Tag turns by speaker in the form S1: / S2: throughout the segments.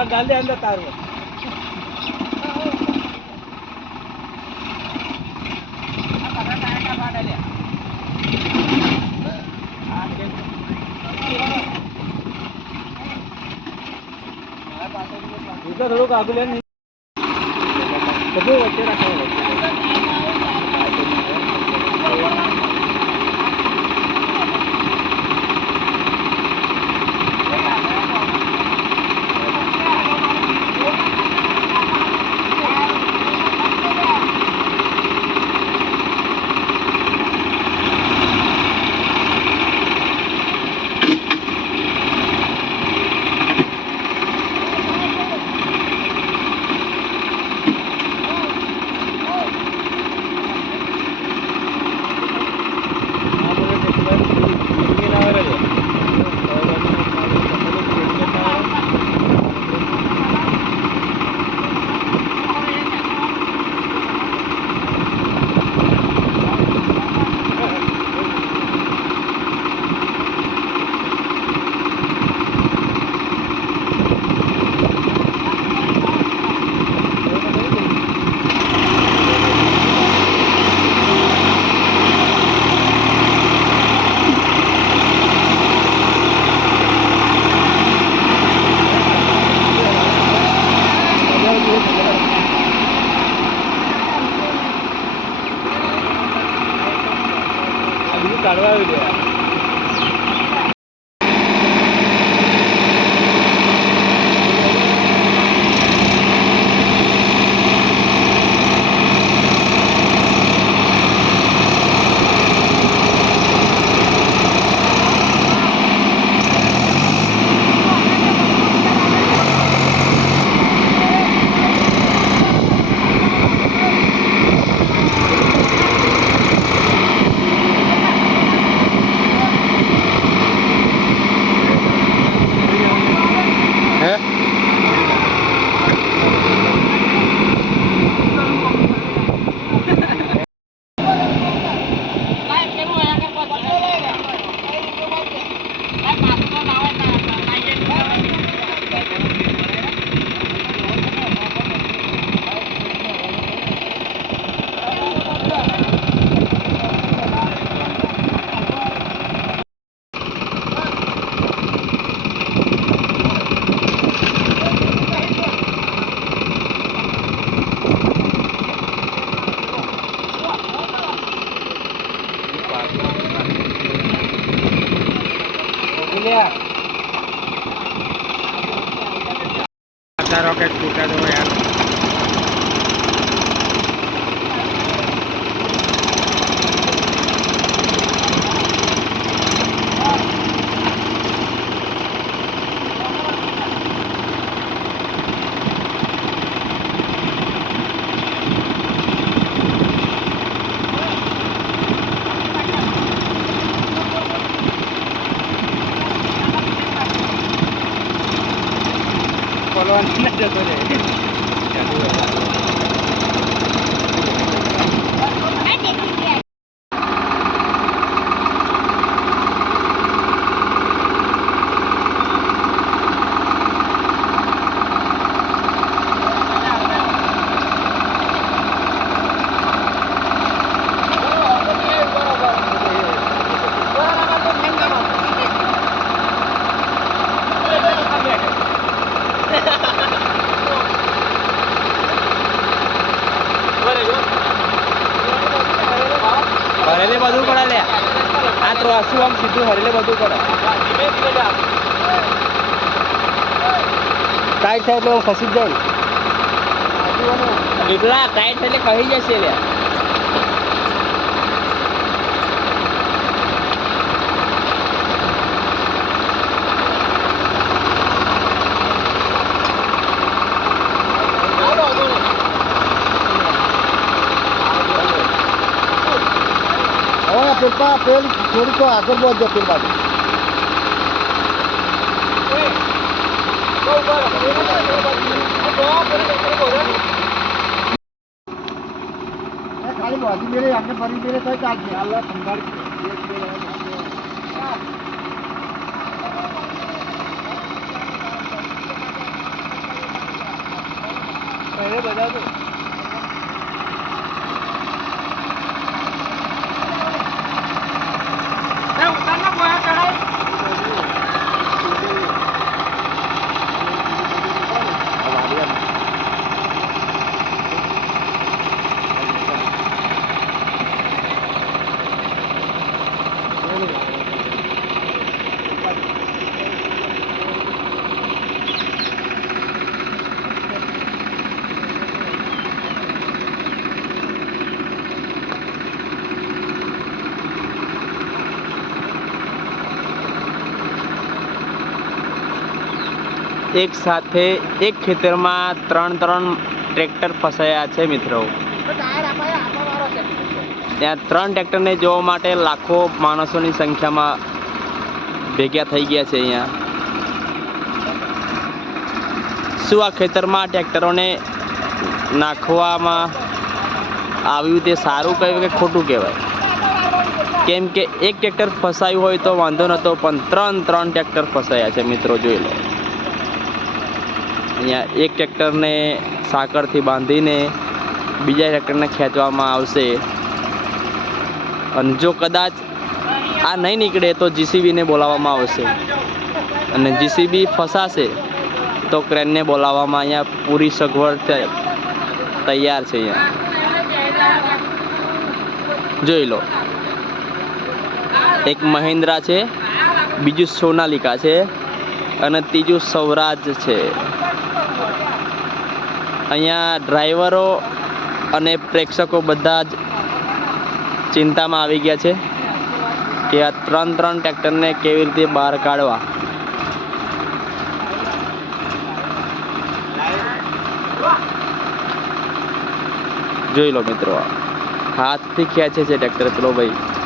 S1: બદલા ગાલ અંદર તારું. થોડુંક આગળ બધું વચ્ચે રાખો કાઢવા આવી ગયા that. દો યાર બોલવાની ના જતો રે ચાલુ રહે. આ ત્રોસું આમ સીધું હરેલે બધું કરે? ટાઈટ થાય એટલે ખસી જાય એટલા ટાઈટ એટલે કહી જશે લે હવે પેપા થોડું તો આગળ બહુ જતી બાજુ
S2: ખાલી બાજુ મેરે આમને ફરી તો ચાલશે. અલ્લાહ સંભાળ
S3: પહેલે બતાવતો એક સાથે એક ખેતરમાં ત્રણ ત્રણ ટ્રેક્ટર ફસાયા છે મિત્રો. ત્યાં ત્રણ ટ્રેક્ટરને જોવા માટે લાખો માણસોની સંખ્યામાં ભેગા થઈ ગયા છે અહીંયા. શું આ ખેતરમાં ટ્રેક્ટરોને નાખવામાં આવ્યું તે સારું કહેવાય કે ખોટું કહેવાય? કેમ કે એક ટ્રેક્ટર ફસાયું હોય તો વાંધો નહોતો, પણ ત્રણ ત્રણ ટ્રેક્ટર ફસાયા છે મિત્રો, જોઈ લો. અહીંયા એક ટ્રેક્ટરને સાંકળથી બાંધીને બીજા ટ્રેક્ટરને ખેંચવામાં આવશે. અને જો કદાચ આ નહીં નીકળે તો જીસીબીને બોલાવવામાં આવશે. અને જીસીબી ફસાશે તો ક્રેનને બોલાવવામાં અહીંયા પૂરી સગવડ તૈયાર છે અહીંયા. જોઈ લો. એક મહિન્દ્રા છે, બીજું સોનાલિકા છે અને ત્રીજું સૌરાજ છે. અહીંયા ડ્રાઈવરો અને પ્રેક્ષકો બધા જ ચિંતામાં આવી ગયા છે કે આ ત્રણ ત્રણ ટ્રેક્ટરને કેવી રીતે બહાર કાઢવા. જોઈ લો મિત્રો હાથથી ખેંચે છે ટ્રેક્ટર પેલો ભાઈ.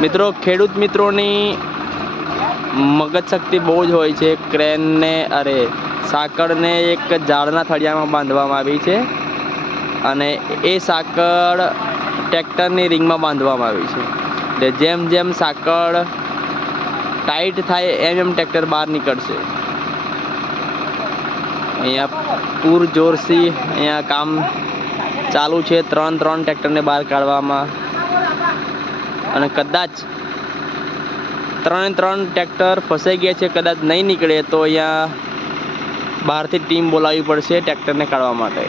S3: મિત્રો, ખેડૂત મિત્રોની મગજ શક્તિ બહુ જ હોય છે. ક્રેનને, અરે સાંકળને એક ઝાડના થળિયામાં બાંધવામાં આવી છે અને એ સાંકળ ટ્રેક્ટરની રિંગમાં બાંધવામાં આવી છે. એટલે જેમ જેમ સાંકળ ટાઈટ થાય, એમ એમ ટ્રેક્ટર બહાર નીકળશે. અહીંયા પૂર જોરથી અહીંયા કામ ચાલુ છે. ત્રણ ત્રણ ટ્રેક્ટરને બહાર કાઢવામાં અને કદાચ ત્રણે ત્રણ ટ્રેક્ટર ફસાઈ ગયા છે, કદાચ નહીં નીકળે તો અહીંયા બહારથી ટીમ બોલાવવી પડશે ટ્રેક્ટરને કાઢવા માટે.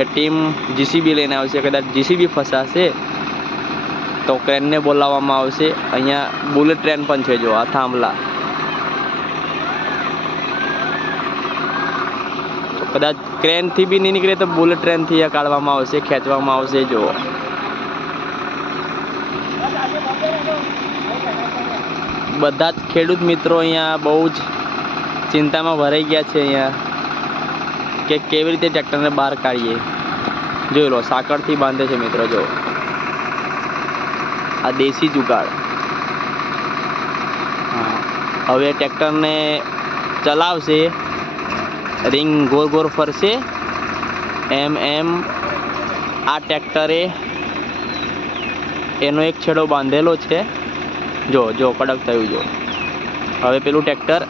S3: એ ટીમ જીસીબી લઈને આવશે, કદાચ જીસીબી ફસાશે તો ક્રેનને બોલાવવામાં આવશે. અહીંયા બુલેટ ટ્રેન પણ છે, જો આ થાંભલા. કદાચ ક્રેનથી બી નહીં નીકળે તો બુલેટ ટ્રેનથી કાઢવામાં આવશે, ખેંચવામાં આવશે જો બધા જ ખેડૂત મિત્રો અહીંયા બહુ જ ચિંતામાં ભરાઈ ગયા છે અહીંયા કે કેવી રીતે ટ્રેક્ટરને બહાર કાઢીએ. જોઈ લો, સાકરથી બાંધે છે મિત્રો જો આ દેશી જુગાડ. હવે ટ્રેક્ટરને ચલાવશે, રિંગ ગોળ ગોર ફરશે, એમ એમ આ ટ્રેક્ટરે એનો એક છેડો બાંધેલો છે. જો જો, કડક થયું, જો. હવે પેલું ટ્રેક્ટર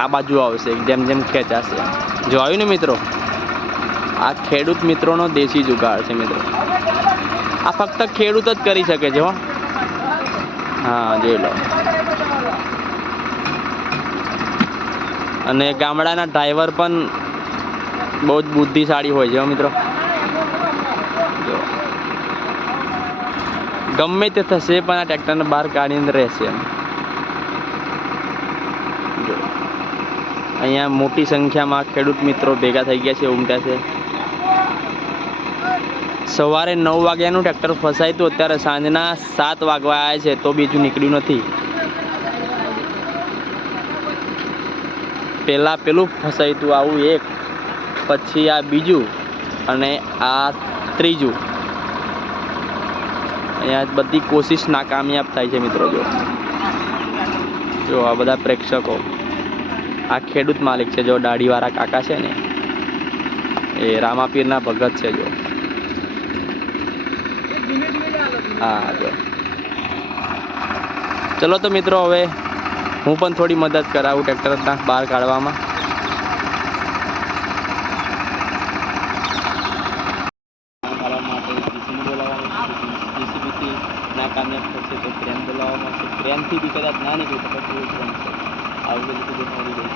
S3: આ બાજુ આવશે, જેમ જેમ ખેંચાશે. જો, આવ્યું ને મિત્રો? આ ખેડૂત મિત્રોનો દેશી જુગાડ છે, મિત્રો. આ ફક્ત ખેડૂત જ કરી શકે છે, હો. હા, જોઈ લો. અને ગામડાના ડ્રાઈવર પણ બહુ જ બુદ્ધિશાળી હોય છે મિત્રો. ગમે તે થશે, પણ આ ટ્રેક્ટરને બહાર કાઢીને રહેશે. અહીંયા મોટી સંખ્યામાં ખેડૂત મિત્રો ભેગા થઈ ગયા છે, ઉમટ્યા છે. સવારે નવ વાગ્યાનું ટ્રેક્ટર ફસાયું અત્યારે સાંજના સાત વાગવા આવ્યા છે, તો બીજું નીકળ્યું નથી. પહેલાં પેલું ફસાયું આવું એક, પછી આ બીજું, અને આ ત્રીજું. અહીંયા બધી કોશિશ નાકામયાબ થાય છે મિત્રો જો. જો આ બધા પ્રેક્ષકો. આ ખેડૂત માલિક છે જો, દાઢીવાળા કાકા છે ને. એ રામાપીરના ભગત છે જો. હા, જો. ચલો તો મિત્રો હવે હું પણ થોડી મદદ કરાવું ટ્રેક્ટરના બહાર કાઢવામાં કાઢવા માટે જીસીબી બોલાવવાનું જીસીબીથી ના કામયાબ થશે તો ક્રેન બોલાવવામાં આવશે બી કદાચ ના નીકળી તો પછી ક્રેન છે આવી બધી સુધી મળી ગઈ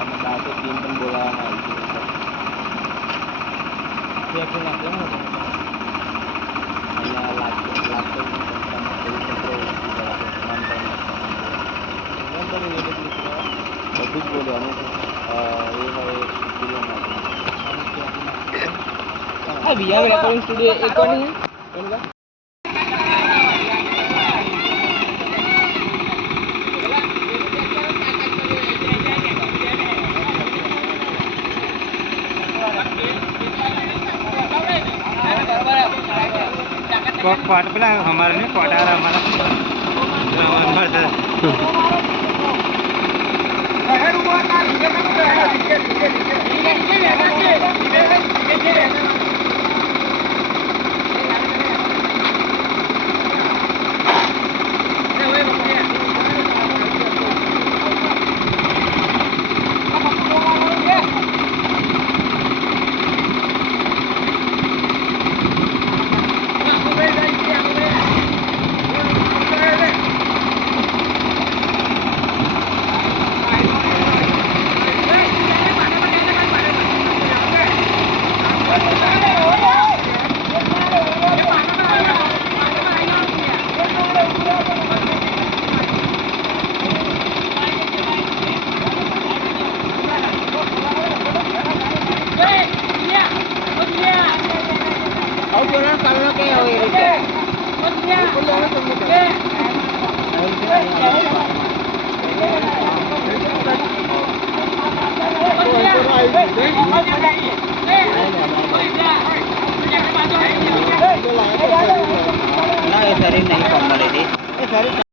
S3: અને બાટો ટીમ પણ બોલાવવામાં આવી છે અહીંયા લાગતો લાગતો બધું જ અમુક એ હોય
S2: રેકોર્ડિંગ સ્ટુડિયો એ કોની કોક કોટ પેલા
S3: અમારે નહીં કોટાર અમારા.
S2: પટલા પટ્ટો આપણો પકડી રાખને બેઠા